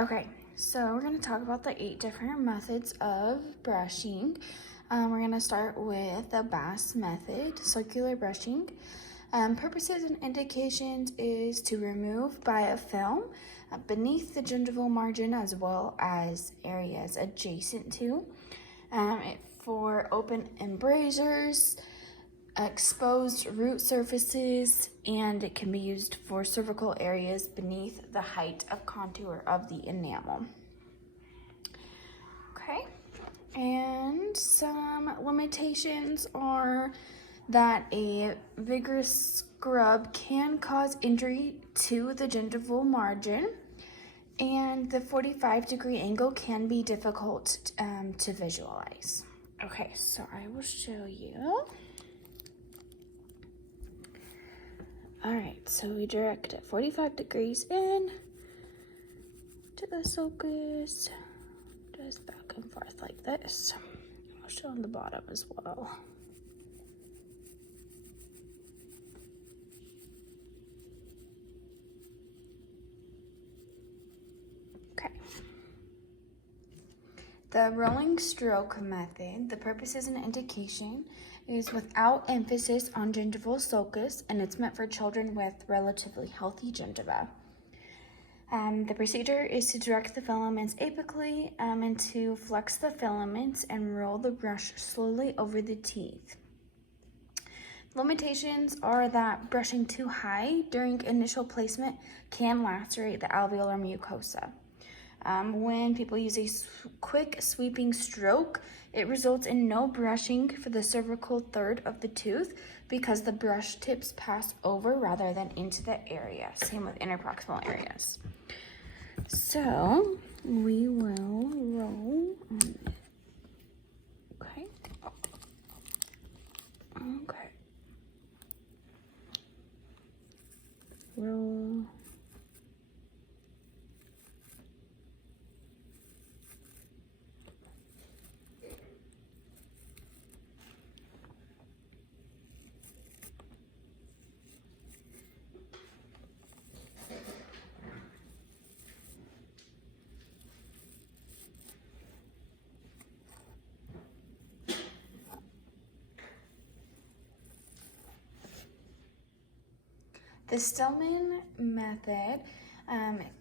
Okay, so we're going to talk about the 8 different methods of brushing. We're going to start with the Bass method, circular brushing. Purposes and indications is to remove biofilm beneath the gingival margin as well as areas adjacent to. For open embrasures, exposed root surfaces, and it can be used for cervical areas beneath the height of contour of the enamel. Okay, and some limitations are that a vigorous scrub can cause injury to the gingival margin, and the 45-degree angle can be difficult to visualize. Okay, so I will show you. All right, so we direct it 45 degrees in to the sulcus, just back and forth like this. I'll show on the bottom as well. Okay. The rolling stroke method, the purposes and indication is without emphasis on gingival sulcus, and it's meant for children with relatively healthy gingiva. The procedure is to direct the filaments apically and to flex the filaments and roll the brush slowly over the teeth. Limitations are that brushing too high during initial placement can lacerate the alveolar mucosa. When people use a quick sweeping stroke, it results in no brushing for the cervical third of the tooth because the brush tips pass over rather than into the area. Same with interproximal areas. So we will roll on it. Okay. Okay. Roll. The Stillman method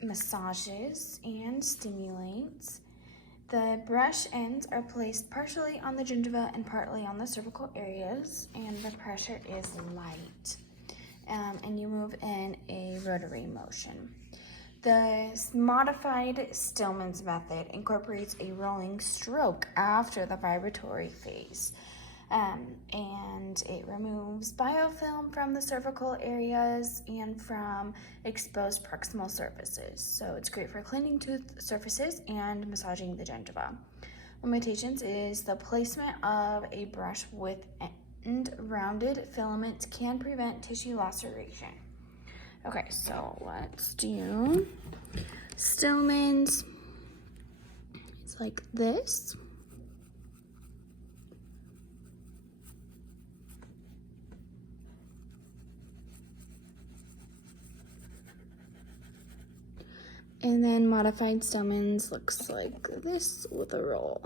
massages and stimulates. The brush ends are placed partially on the gingiva and partly on the cervical areas, and the pressure is light. And you move in a rotary motion. The modified Stillman's method incorporates a rolling stroke after the vibratory phase. And it removes biofilm from the cervical areas and from exposed proximal surfaces. So it's great for cleaning tooth surfaces and massaging the gingiva. Limitations is the placement of a brush with end-rounded filaments can prevent tissue laceration. Okay, so let's do Stillman's. It's like this. And then modified Stillman's looks like this with a roll.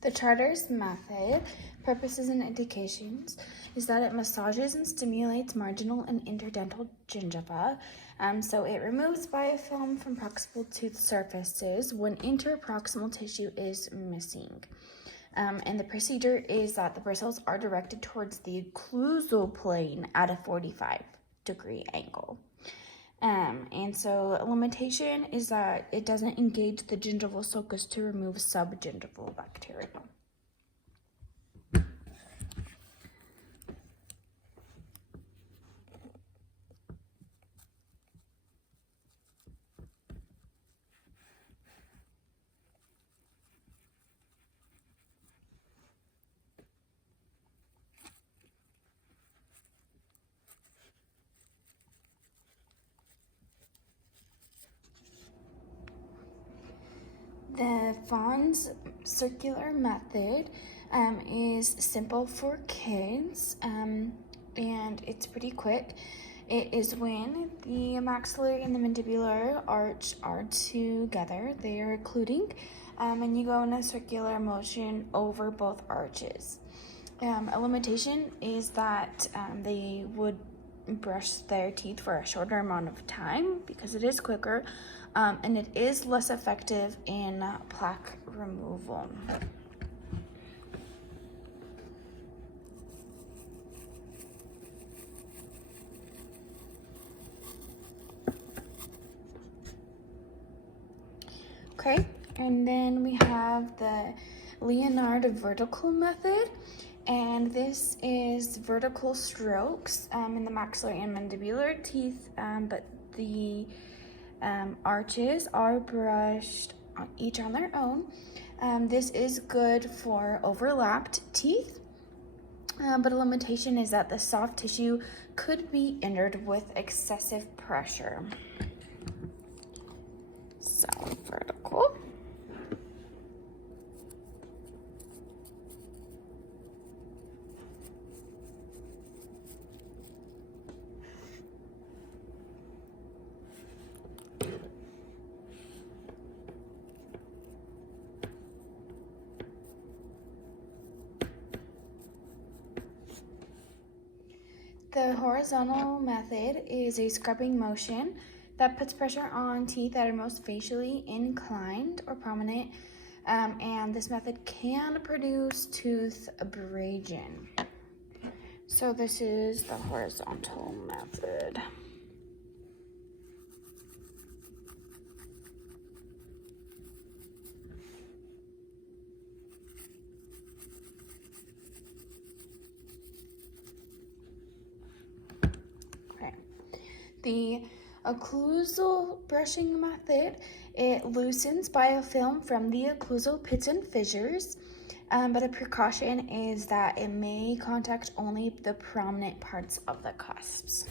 The Charters method, purposes and indications, is that it massages and stimulates marginal and interdental gingiva. So it removes biofilm from proximal tooth surfaces when interproximal tissue is missing. And the procedure is that the bristles are directed towards the occlusal plane at a 45-degree angle. And so a limitation is that it doesn't engage the gingival sulcus to remove subgingival bacteria. The Fawn's circular method is simple for kids, and it's pretty quick. It is when the maxillary and the mandibular arch are together, they are occluding, and you go in a circular motion over both arches. A limitation is that they would brush their teeth for a shorter amount of time because it is quicker, and it is less effective in plaque removal. Okay, and then we have the Leonard vertical method, and this is vertical strokes in the maxillary and mandibular teeth, but the arches are brushed each on their own. This is good for overlapped teeth, but a limitation is that the soft tissue could be injured with excessive pressure. So, vertical. The horizontal method is a scrubbing motion that puts pressure on teeth that are most facially inclined or prominent, and this method can produce tooth abrasion. So this is the horizontal method. The occlusal brushing method, it loosens biofilm from the occlusal pits and fissures, but a precaution is that it may contact only the prominent parts of the cusps.